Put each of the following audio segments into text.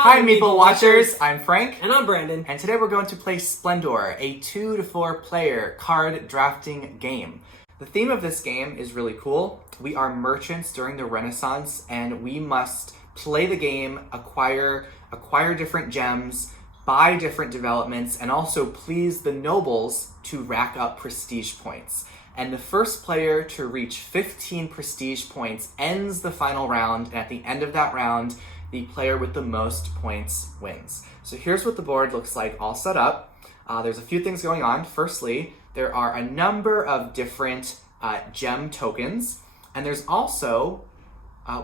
Hi, Meeple Watchers! I'm Frank. And I'm Brandon. And today we're going to play Splendor, a 2 to 4 player card drafting game. The theme of this game is really cool. We are merchants during the Renaissance, and we must play the game, acquire different gems, buy different developments, and also please the nobles to rack up prestige points. And the first player to reach 15 prestige points ends the final round, and at the end of that round, the player with the most points wins. So here's what the board looks like all set up. There's a few things going on. Firstly, there are a number of different gem tokens, and there's also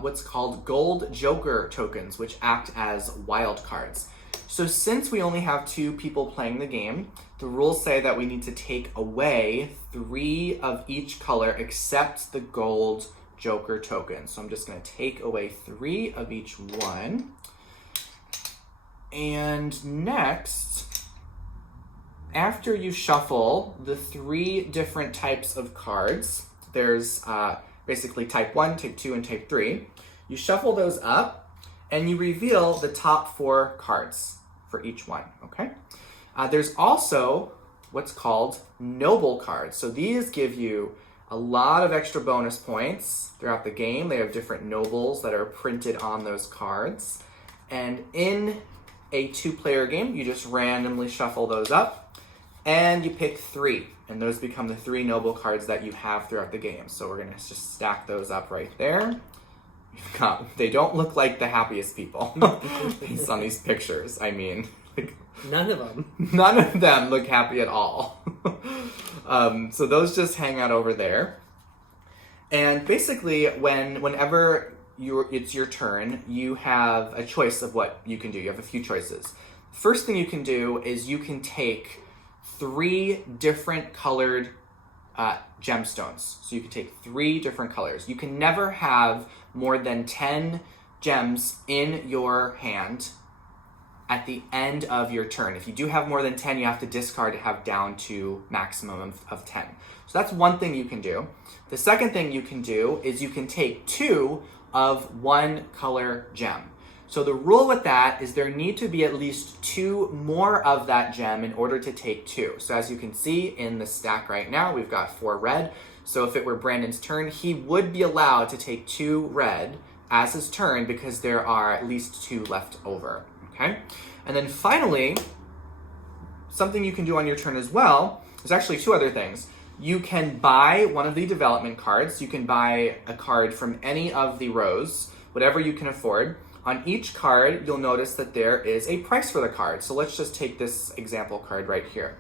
what's called gold joker tokens, which act as wild cards. So since we only have 2 people playing the game, the rules say that we need to take away 3 of each color except the gold joker token. So I'm just going to take away 3 of each one. And next, after you shuffle the 3 different types of cards, there's basically type 1, type 2, and type 3. You shuffle those up and you reveal the top 4 cards for each one, okay? There's also what's called noble cards. So these give you a lot of extra bonus points throughout the game. They have different nobles that are printed on those cards. And in a 2-player game, you just randomly shuffle those up and you pick 3. And those become the 3 noble cards that you have throughout the game. So we're gonna just stack those up right there. They don't look like the happiest people based on these pictures. I mean, none of them. None of them look happy at all. So those just hang out over there. And basically, whenever it's your turn, you have a choice of what you can do. You have a few choices. First thing you can do is you can take 3 different colored gemstones. So you can take 3 different colors. You can never have more than 10 gems in your hand at the end of your turn. If you do have more than 10, you have to discard to have down to maximum of 10. So that's one thing you can do. The second thing you can do is you can take 2 of one color gem. So the rule with that is there need to be at least 2 more of that gem in order to take 2. So as you can see in the stack right now, we've got 4 red. So if it were Brandon's turn, he would be allowed to take 2 red as his turn because there are at least 2 left over, okay? And then finally, something you can do on your turn as well, there's actually 2 other things. You can buy one of the development cards. You can buy a card from any of the rows, whatever you can afford. On each card, you'll notice that there is a price for the card. So let's just take this example card right here.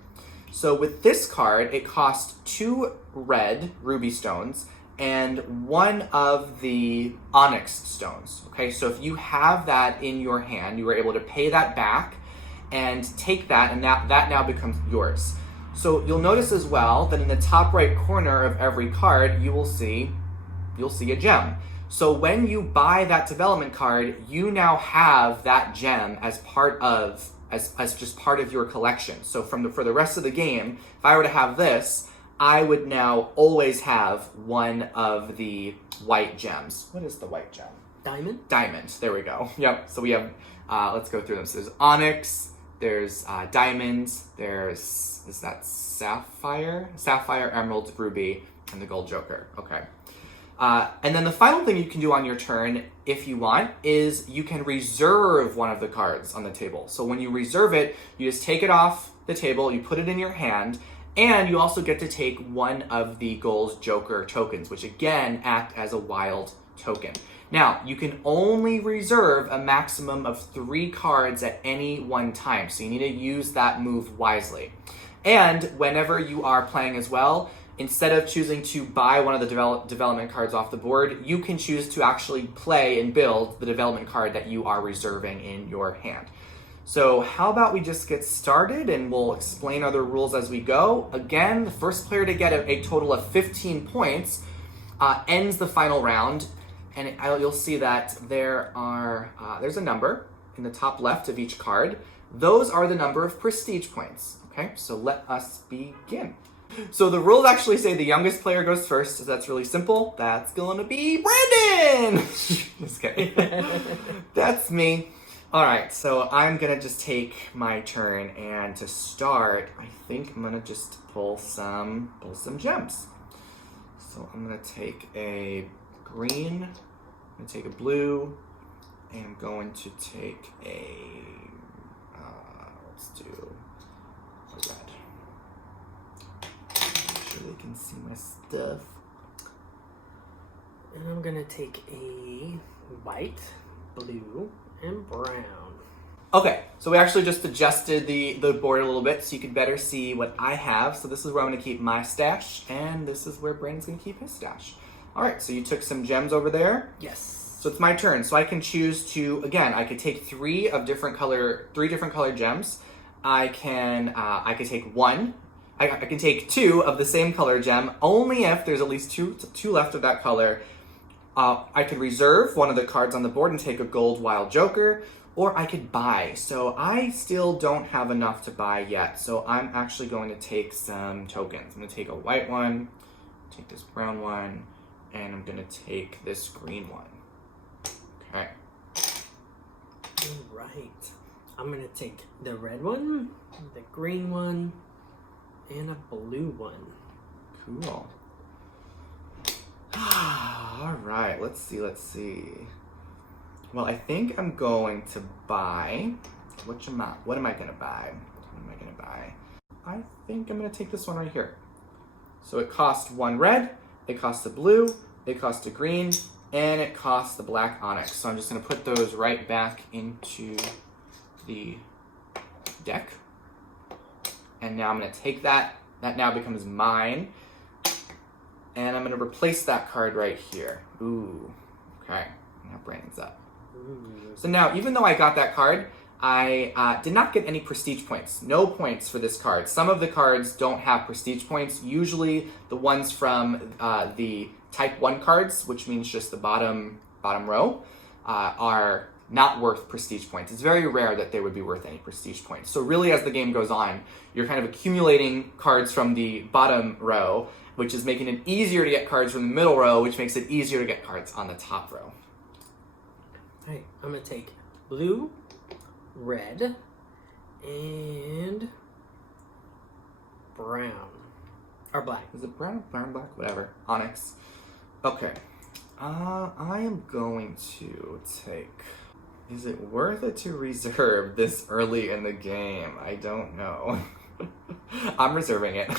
So with this card, it costs 2 red ruby stones and 1 of the onyx stones. Okay, so if you have that in your hand, you are able to pay that back and take that, and that now becomes yours. So you'll notice as well that in the top right corner of every card, you'll see a gem. So when you buy that development card, you now have that gem as part of just part of your collection. So for the rest of the game, if I were to have this, I would now always have one of the white gems. What is the white gem? Diamond? Diamond. There we go. Yep. So we have, let's go through them. So there's onyx, there's diamonds, is that sapphire? Sapphire, emerald, ruby, and the gold joker. Okay. And then the final thing you can do on your turn, if you want, is you can reserve one of the cards on the table. So when you reserve it, you just take it off the table, you put it in your hand, and you also get to take one of the gold joker tokens, which again act as a wild token. Now, you can only reserve a maximum of 3 cards at any one time, so you need to use that move wisely. And whenever you are playing as well, instead of choosing to buy one of the development cards off the board, you can choose to actually play and build the development card that you are reserving in your hand. So how about we just get started and we'll explain other rules as we go. Again, the first player to get a total of 15 points ends the final round. And you'll see that there's a number in the top left of each card. Those are the number of prestige points. Okay, so let us begin. So the rules actually say the youngest player goes first, so that's really simple. That's going to be Brandon! Just kidding. That's me. Alright, so I'm gonna just take my turn, and to start, I think I'm gonna just pull some gems. So I'm gonna take a green, I'm gonna take a blue, and I'm going to take a, let's do a red. Make sure they can see my stuff. And I'm gonna take a white, blue, and brown. Okay, so we actually just adjusted the board a little bit so you could better see what I have. So this is where I'm gonna keep my stash, and this is where Brandon's gonna keep his stash. All right, so you took some gems over there. Yes. So it's my turn. So I can choose to, again, I could take three different color gems. I could take one. I can take two of the same color gem, only if there's at least two left of that color. I could reserve one of the cards on the board and take a gold wild joker, or I could buy. So I still don't have enough to buy yet, so I'm actually going to take some tokens. I'm going to take a white one, take this brown one, and I'm going to take this green one. Okay. All right. I'm going to take the red one, the green one, and a blue one. Cool. All right, let's see. Well, I think I'm going to buy, what am I going to buy? I think I'm going to take this one right here. So it costs one red, it costs a blue, it costs a green, and it costs the black onyx. So I'm just going to put those right back into the deck. And now I'm going to take that. That now becomes mine. And I'm going to replace that card right here. Ooh. Okay. Now Brandon's up. Ooh. So now, even though I got that card, I did not get any prestige points. No points for this card. Some of the cards don't have prestige points. Usually the ones from the Type 1 cards, which means just the bottom row, are not worth prestige points. It's very rare that they would be worth any prestige points. So really, as the game goes on, you're kind of accumulating cards from the bottom row, which is making it easier to get cards from the middle row, which makes it easier to get cards on the top row. All right, I'm going to take blue, red, and brown. Or black. Is it brown, black, whatever. Onyx. Okay. I am going to take... Is it worth it to reserve this early in the game? I don't know. I'm reserving it.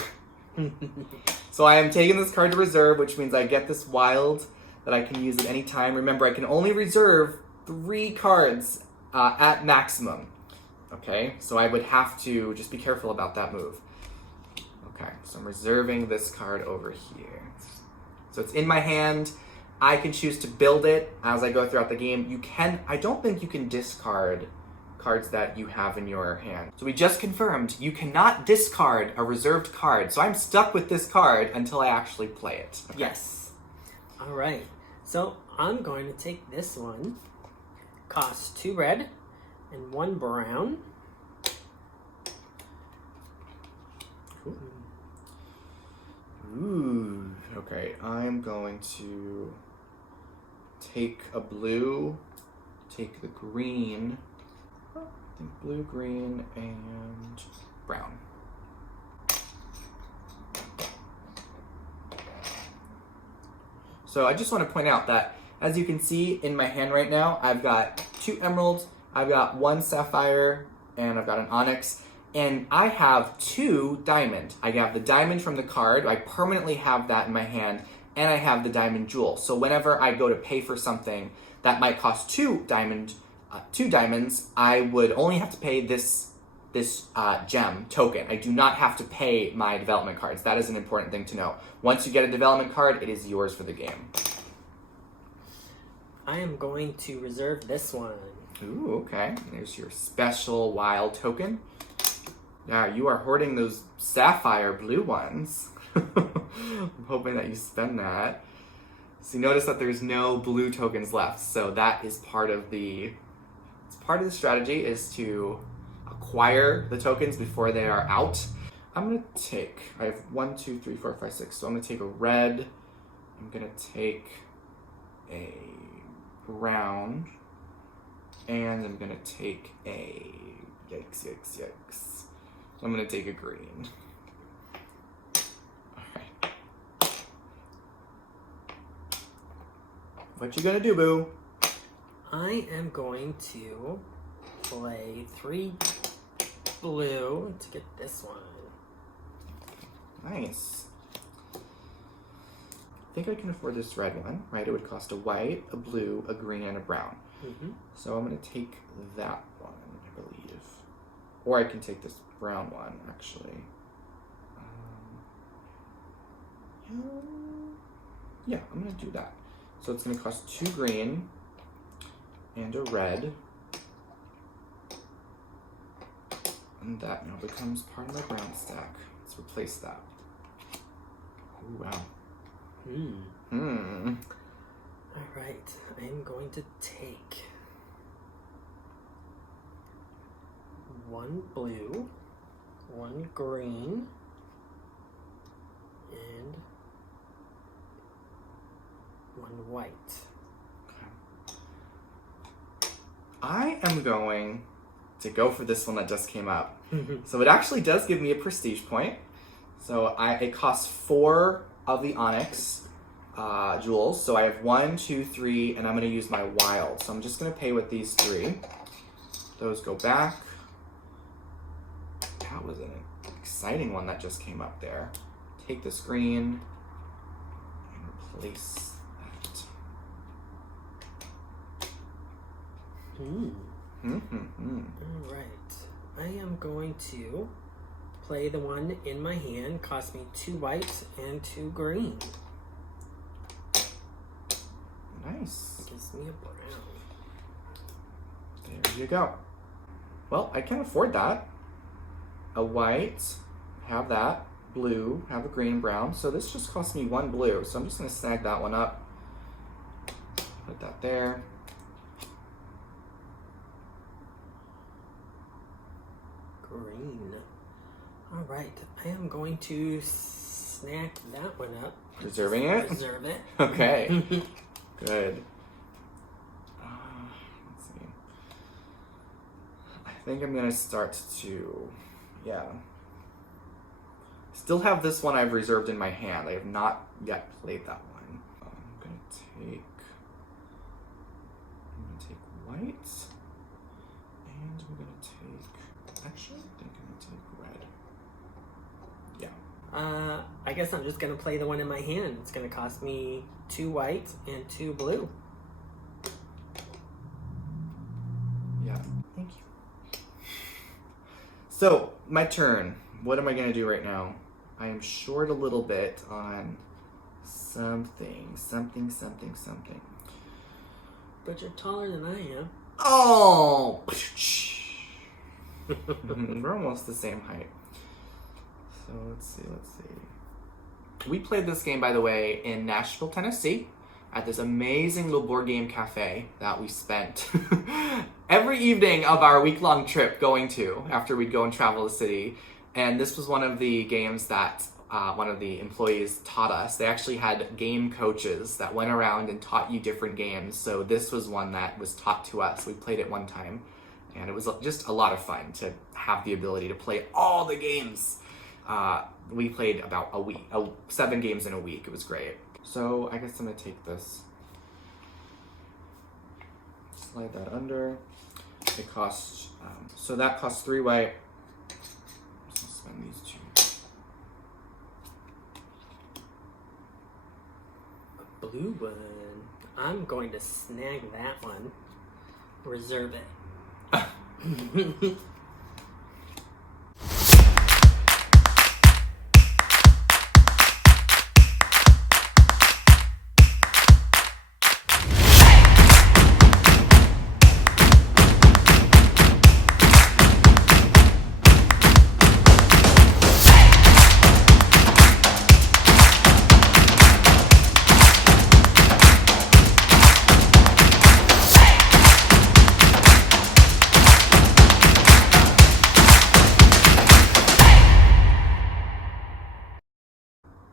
So I am taking this card to reserve, which means I get this wild that I can use at any time. Remember, I can only reserve 3 cards at maximum. Okay, so I would have to just be careful about that move. Okay, so I'm reserving this card over here. So it's in my hand. I can choose to build it as I go throughout the game. I don't think you can discard cards that you have in your hand. So we just confirmed you cannot discard a reserved card. So I'm stuck with this card until I actually play it. Okay. Yes. All right. So I'm going to take this one. Costs 2 red and 1 brown. Cool. Ooh. Okay, I'm going to take a blue, take the green, I think blue, green, and brown. So I just want to point out that, as you can see in my hand right now, I've got 2 emeralds, I've got 1 sapphire, and I've got an onyx. And I have 2 diamond. I have the diamond from the card. I permanently have that in my hand. And I have the diamond jewel. So whenever I go to pay for something that might cost 2 diamonds, I would only have to pay this gem token. I do not have to pay my development cards. That is an important thing to know. Once you get a development card, it is yours for the game. I am going to reserve this one. Ooh, okay. There's your special wild token. Yeah, you are hoarding those sapphire blue ones. I'm hoping that you spend that. So you notice that there's no blue tokens left. So that is part of the strategy, is to acquire the tokens before they are out. I'm gonna take, I have 1, 2, 3, 4, 5, 6. So I'm gonna take a red. I'm gonna take a brown. And I'm gonna take a, yikes, yikes, yikes. I'm gonna take a green. All right. What you gonna do, boo? I am going to play 3 blue to get this one. Nice. I think I can afford this red one, right? It would cost a white, a blue, a green, and a brown. Mm-hmm. So I'm gonna take that one, I believe. Or I can take this brown one, actually. Yeah, I'm gonna do that. So it's gonna cost 2 green and a red. And that now becomes part of my brown stack. Let's replace that. Oh, wow. All right, I am going to take 1 blue, 1 green, and 1 white. I am going to go for this one that just came up. So it actually does give me a prestige point. So it costs 4 of the onyx jewels. So I have 1, 2, 3, and I'm going to use my wild. So I'm just going to pay with these 3. Those go back. That was an exciting one that just came up there. Take this green and replace that. All right, I am going to play the one in my hand. Cost me 2 white and 2 green. Nice. Gives me a brown. There you go. Well, I can afford that. A white, have that. Blue, have a green, brown. So this just cost me 1 blue. So I'm just going to snag that one up. Put that there. Green. All right, I am going to snag that one up. Preserving it? Preserve it. Okay. Good. Let's see. I think I'm going to start to, still have this one I've reserved in my hand. I have not yet played that one. I'm going to take white. And I'm going to take, actually, I think I'm going to take red. Yeah. I guess I'm just going to play the one in my hand. It's going to cost me 2 white and 2 blue. Yeah, thank you. So, my turn. What am I going to do right now? I am short a little bit on something. But you're taller than I am. Oh! We're almost the same height. So let's see. We played this game, by the way, in Nashville, Tennessee, at this amazing little board game cafe that we spent every evening of our week-long trip going to after we'd go and travel the city. And this was one of the games that one of the employees taught us. They actually had game coaches that went around and taught you different games. So this was one that was taught to us. We played it one time, and it was just a lot of fun to have the ability to play all the games. We played about 7 games in a week. It was great. So I guess I'm gonna take this. Slide that under. It costs, so that costs 3 white. Let's spend these 2. A blue one. I'm going to snag that one. Reserve it.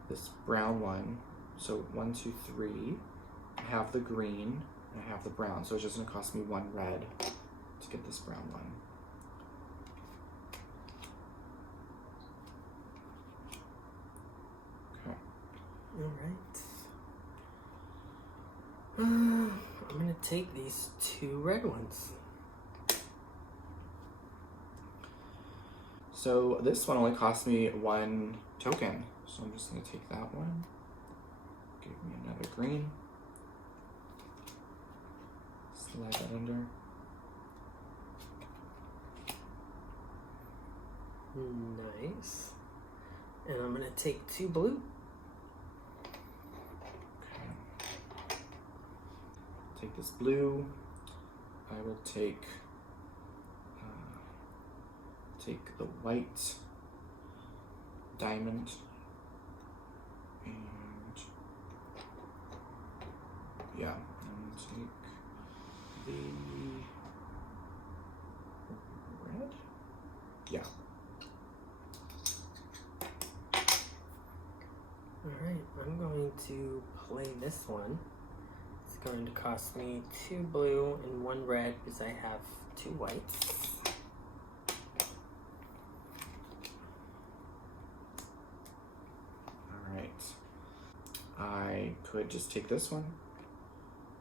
This brown one, so 1, 2, 3. I have the green, and I have the brown, so it's just gonna cost me 1 red. to get this brown one. Okay. All right. I'm gonna take these 2 red ones. So this one only cost me 1 token. So I'm just gonna take that one. Give me another green. Slide that under. Nice. And I'm gonna take 2 blue. Okay. Take this blue. I will take the white diamond and yeah, and take the red. Yeah. Alright, I'm going to play this one. It's going to cost me 2 blue and 1 red because I have 2 whites. Alright. I could just take this one.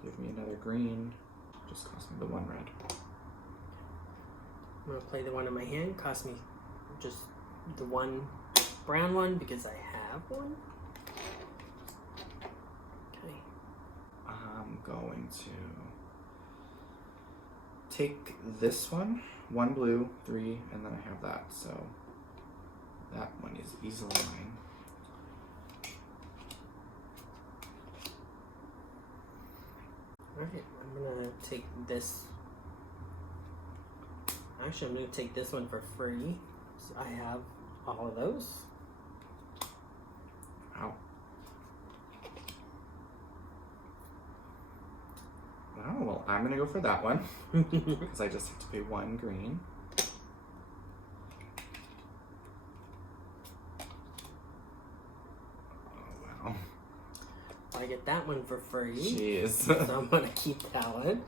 Give me another green. Just cost me the 1 red. I'm going to play the one in my hand. Cost me just the 1 brown one because I have one. Okay. I'm going to take this one, 1 blue, 3, and then I have that, so that one is easily mine. Alright, I'm gonna take this. Actually, I'm gonna take this one for free. So I have all of those. Wow. Oh, well, I'm gonna go for that one because I just have to pay 1 green. Oh, wow. I get that one for free. Jeez. So I'm gonna keep that one.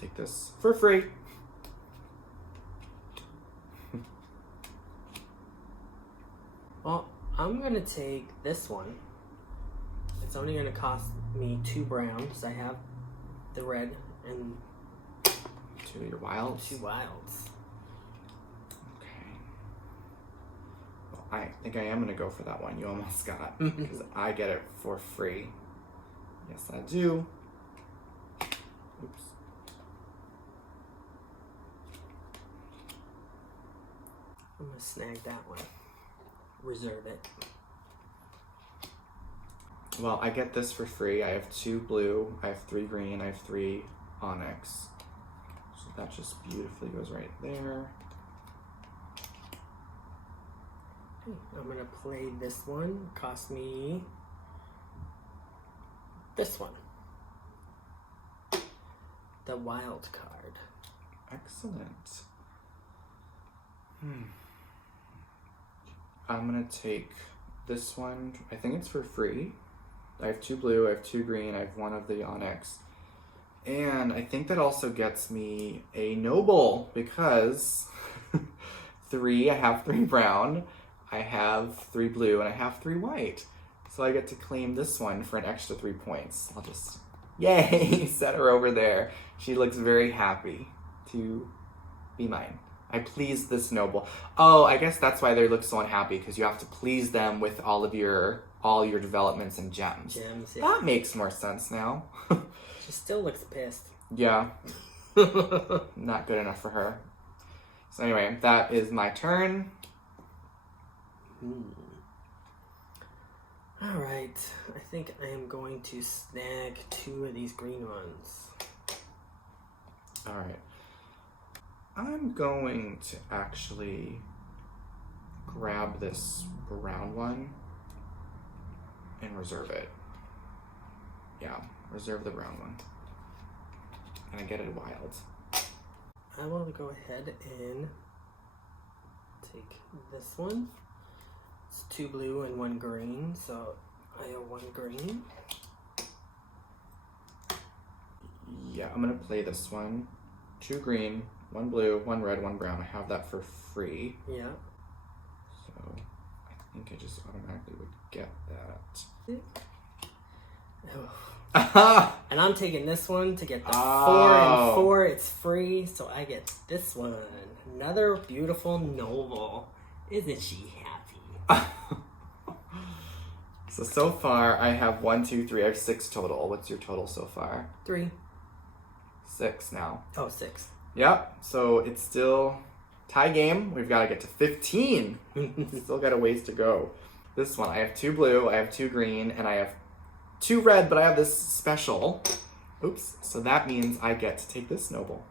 Take this for free. Well, I'm gonna take this one. It's only gonna cost me 2 browns. I have the red and 2 of your wilds. 2 wilds. Okay. Well, I think I am gonna go for that one you almost got because I get it for free. Yes, I do. Oops. I'm gonna snag that one. Reserve it. Well, I get this for free. I have 2 blue, I have 3 green, I have 3 onyx. So that just beautifully goes right there. Okay, I'm gonna play this one. Cost me this one. The wild card. Excellent. I'm gonna take this one. I think it's for free. I have 2 blue, I have 2 green, I have 1 of the onyx. And I think that also gets me a noble because 3, I have 3 brown, I have 3 blue, and I have 3 white. So I get to claim this one for an extra 3 points. I'll just, yay, set her over there. She looks very happy to be mine. I pleased this noble. Oh, I guess that's why they look so unhappy, because you have to please them with all your developments and gems. Gems, yeah. That makes more sense now. She still looks pissed. Yeah. Not good enough for her. So anyway, that is my turn. Alright, I think I am going to snag 2 of these green ones. Alright. I'm going to actually grab this brown one and reserve it. Yeah, reserve the brown one. And I get it wild. I will go ahead and take this one. It's 2 blue and 1 green, so I have 1 green. Yeah, I'm gonna play this one. 2 green, 1 blue, 1 red, 1 brown. I have that for free. Yeah. So I think I just automatically would get that. And I'm taking this one to get the 4 Oh. and 4. It's free, so I get this one. Another beautiful noble. Isn't she happy? So far I have 1, 2, 3. I have 6 total. What's your total so far? 3. 6 now. Oh, 6. Yep. So it's still tie game. We've got to get to 15. Still got a ways to go. This one, I have 2 blue, I have 2 green, and I have 2 red, but I have this special. Oops. So that means I get to take this noble.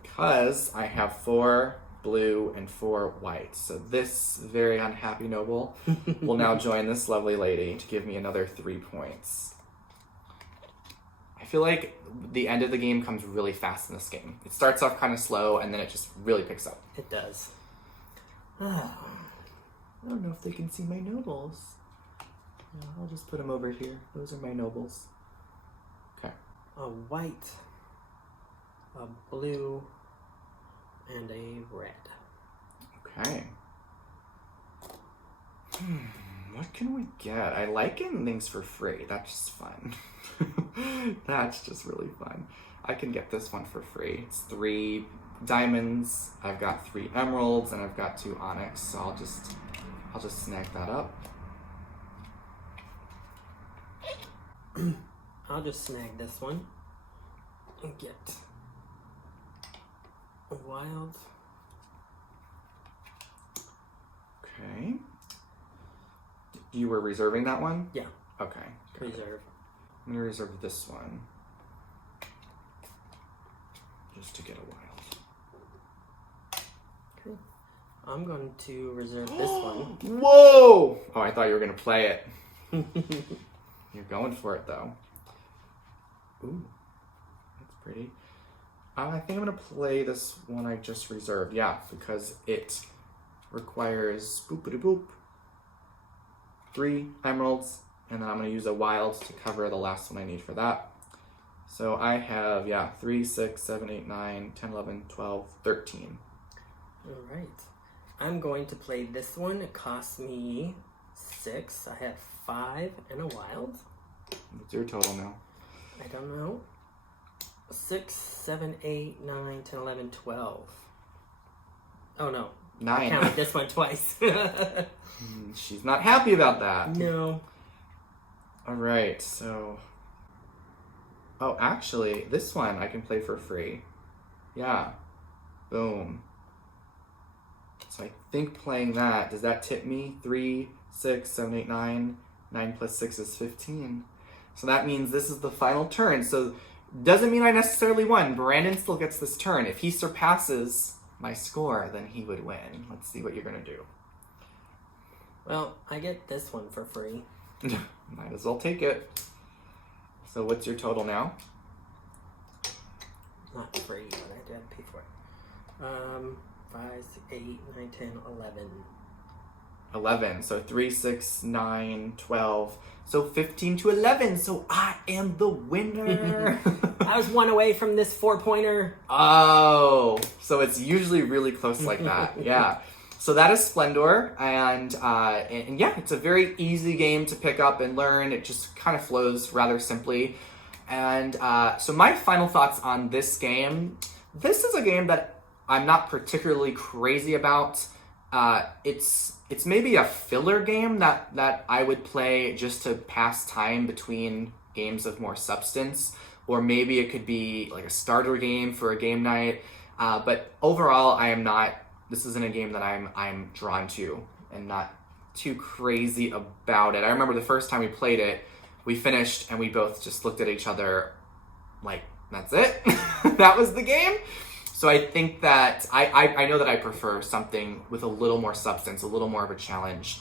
Because I have 4 blue and 4 white. So this very unhappy noble will now join this lovely lady to give me another 3 points. I feel like the end of the game comes really fast in this game. It starts off kind of slow and then it just really picks up. It does. I don't know if they can see my nobles. I'll just put them over here. Those are my nobles. Okay. A white, a blue, and a red. Okay. What can we get? I like getting things for free. That's just fun. That's just really fun. I can get this one for free. It's 3 diamonds. I've got 3 emeralds, and I've got 2 onyx. So I'll just snag that up. I'll just snag this one and get a wild. Okay. You were reserving that one? Yeah. Okay. Good. Reserve. I'm going to reserve this one. Just to get a wild. Cool. I'm going to reserve this one. Whoa! Oh, I thought you were going to play it. You're going for it, though. Ooh. That's pretty. I think I'm going to play this one I just reserved. Yeah, because it requires boop-a-da-boop. 3 emeralds, and then I'm going to use a wild to cover the last one I need for that. So I have, 3, 6, 7, 8, 9, 10, 11, 12, 13. All right. I'm going to play this one. It costs me 6. I have 5 and a wild. What's your total now? I don't know. 6, 7, 8, 9, 10, 11, 12. Oh, no. 9. I counted this one twice. She's not happy about that. No. All right, so... Oh, actually, this one I can play for free. Yeah. Boom. So I think playing that, does that tip me? 3, 6, 7, 8, 9. 9 plus 6 is 15. So that means this is the final turn. So doesn't mean I necessarily won. Brandon still gets this turn. If he surpasses my score, then he would win. Let's see what you're going to do. Well, I get this one for free. Might as well take it. So what's your total now? Not free, but I did pay for it. 5, 6, 8, 9, 10, 11. 11. So 3, 6, 9, 12. So 15 to 11. So I am the winner. I was 1 away from this 4-pointer. Oh, so it's usually really close like that. Yeah. So that is Splendor, and yeah, it's a very easy game to pick up and learn. It just kind of flows rather simply. And so my final thoughts on this game. This is a game that I'm not particularly crazy about. It's maybe a filler game that I would play just to pass time between games of more substance, or maybe it could be like a starter game for a game night. But overall, I am not. This isn't a game that I'm drawn to, and not too crazy about it. I remember the first time we played it, we finished and we both just looked at each other like, that's it? That was the game? So I think that I know that I prefer something with a little more substance, a little more of a challenge.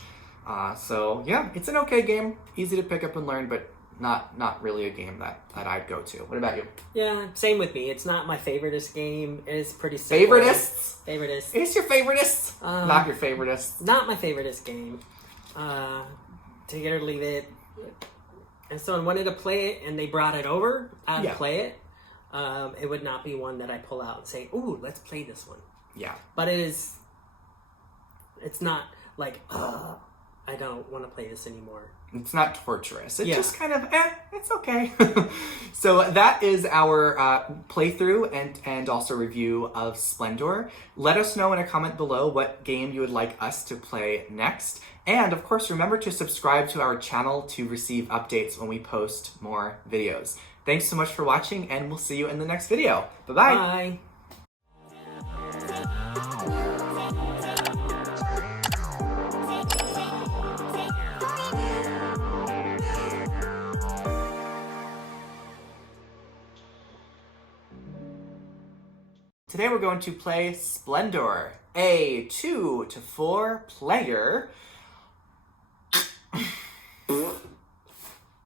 So yeah, it's an okay game, easy to pick up and learn, but not really a game that I'd go to. What about you? Yeah, same with me. It's not my favoritist game. It is pretty simple. Favoritist? Favoritist. It's your favoritist? Not your favoritist. Not my favoritist game. Take it or leave it. And so I wanted to play it, and they brought it over. I'd Yeah. play it. It would not be one that I pull out and say, "Ooh, let's play this one." Yeah. But it's not like, I don't want to play this anymore. It's not torturous. It's Yeah. just kind of, it's okay. So that is our playthrough and also review of Splendor. Let us know in a comment below what game you would like us to play next. And of course, remember to subscribe to our channel to receive updates when we post more videos. Thanks so much for watching, and we'll see you in the next video. Bye-bye. Bye. Today we're going to play Splendor, a 2 to 4 player